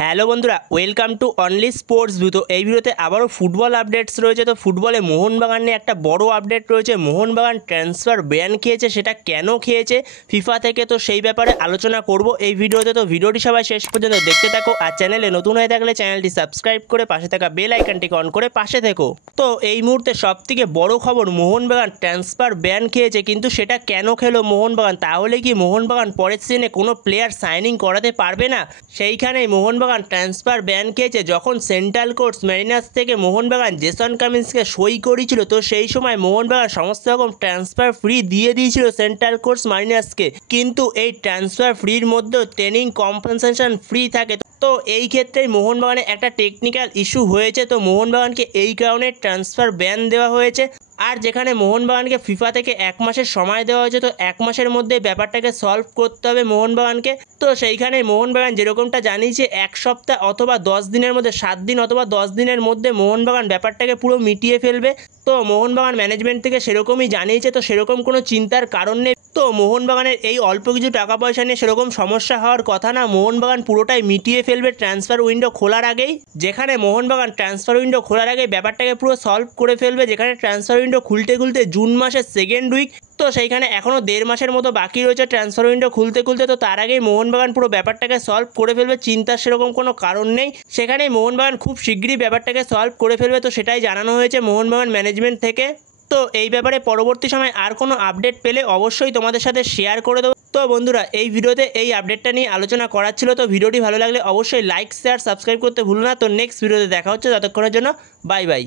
Hello বন্ধুরা, welcome to only sports view. তো এই ভিডিওতে আবারও ফুটবল আপডেটস রয়েছে। তো ফুটবলে মোহনবাগান নিয়ে একটা বড় আপডেট রয়েছে। মোহনবাগান ট্রান্সফার ব্যান খেয়েছে, সেটা কেন খেয়েছে ফিফা থেকে, তো সেই ব্যাপারে আলোচনা করব এই ভিডিওতে। তো ভিডিওটি সবাই শেষ পর্যন্ত দেখতে থাকো, আর চ্যানেলে নতুন হয়ে থাকলে চ্যানেলটি সাবস্ক্রাইব করে পাশে থাকা বেল আইকনটিকে অন করে পাশে থেকো। তো এই মুহূর্তে সবথেকে বড় খবর, মোহনবাগান ট্রান্সফার ব্যান খেয়েছে, কিন্তু সেটা কেন খেলো মোহনবাগান? তাহলে কি মোহনবাগান পরের সিজনে কোনো প্লেয়ার সাইনিং করাতে পারবে না? সেইখানেই মোহনবাগান ট্রান্সফার ব্যান খেয়েছে। যখন সেন্ট্রাল কোর্টস ম্যারিনার্স থেকে মোহনবাগান জেসন কামিন্সকে সই করেছিল, তো সেই সময় মোহনবাগান সমস্ত রকম ট্রান্সফার ফ্রি দিয়ে দিয়েছিল সেন্ট্রাল কোর্টস মারিনার্সকে। কিন্তু এই ট্রান্সফার ফ্রির মধ্যেও ট্রেনিং কম্পেনসেশন ফ্রি থাকে। তো এই ক্ষেত্রেই মোহনবাগানে একটা টেকনিক্যাল ইস্যু হয়েছে। তো মোহনবাগানকে এই কারণে ট্রান্সফার ব্যান দেওয়া হয়েছে। আর যেখানে মোহনবাগানকে ফিফা থেকে 1 মাসের সময় দেওয়া হয়েছে, তো 1 মাসের মধ্যে ব্যাপারটাকে সলভ করতে হবে মোহনবাগানকে। তো সেইখানে মোহনবাগান যেরকমটা জানিয়েছে 1 সপ্তাহ অথবা 10 দিনের মধ্যে, 7 দিন অথবা 10 দিনের মধ্যে মোহনবাগান ব্যাপারটাকে পুরো মিটিয়ে ফেলবে। তো মোহনবাগান ম্যানেজমেন্ট থেকে সেরকমই জানিয়েছে, তো সেরকম কোনো চিন্তার কারণ নেই। তো মোহনবাগানের এই অল্প কিছু টাকা পয়সা নিয়ে সেরকম সমস্যা হওয়ার কথা না। মোহনবাগান পুরোটাই মিটিয়ে ফেলবে ট্রান্সফার উইন্ডো খোলার আগেই। যেখানে মোহনবাগান ট্রান্সফার উইন্ডো খোলার আগেই ব্যাপারটাকে পুরো সলভ করে ফেলবে। যেখানে ট্রান্সফার উইন্ডো খুলতে খুলতে জুন মাসের সেকেন্ড উইক, তো সেইখানে এখনও 1.5 মাসের মতো বাকি রয়েছে ট্রান্সফার উইন্ডো খুলতে খুলতে। তো তার আগেই মোহনবাগান পুরো ব্যাপারটাকে সলভ করে ফেলবে, চিন্তার সেরকম কোনো কারণ নেই। সেখানেই মোহনবাগান খুব শীঘ্রই ব্যাপারটাকে সলভ করে ফেলবে। তো সেটাই জানানো হয়েছে মোহনবাগান ম্যানেজমেন্ট থেকে। তো এই ব্যাপারে পরবর্তী সময় আর কোনো আপডেট পেলে অবশ্যই তোমাদের সাথে শেয়ার করে দেবো। তো বন্ধুরা, এই ভিডিওতে এই আপডেটটা নিয়ে আলোচনা করার ছিল। তো ভিডিওটি ভালো লাগলে অবশ্যই লাইক, শেয়ার, সাবস্ক্রাইব করতে ভুলো না। তো নেক্সট ভিডিওতে দেখা হচ্ছে, ততক্ষণের জন্য বাই বাই।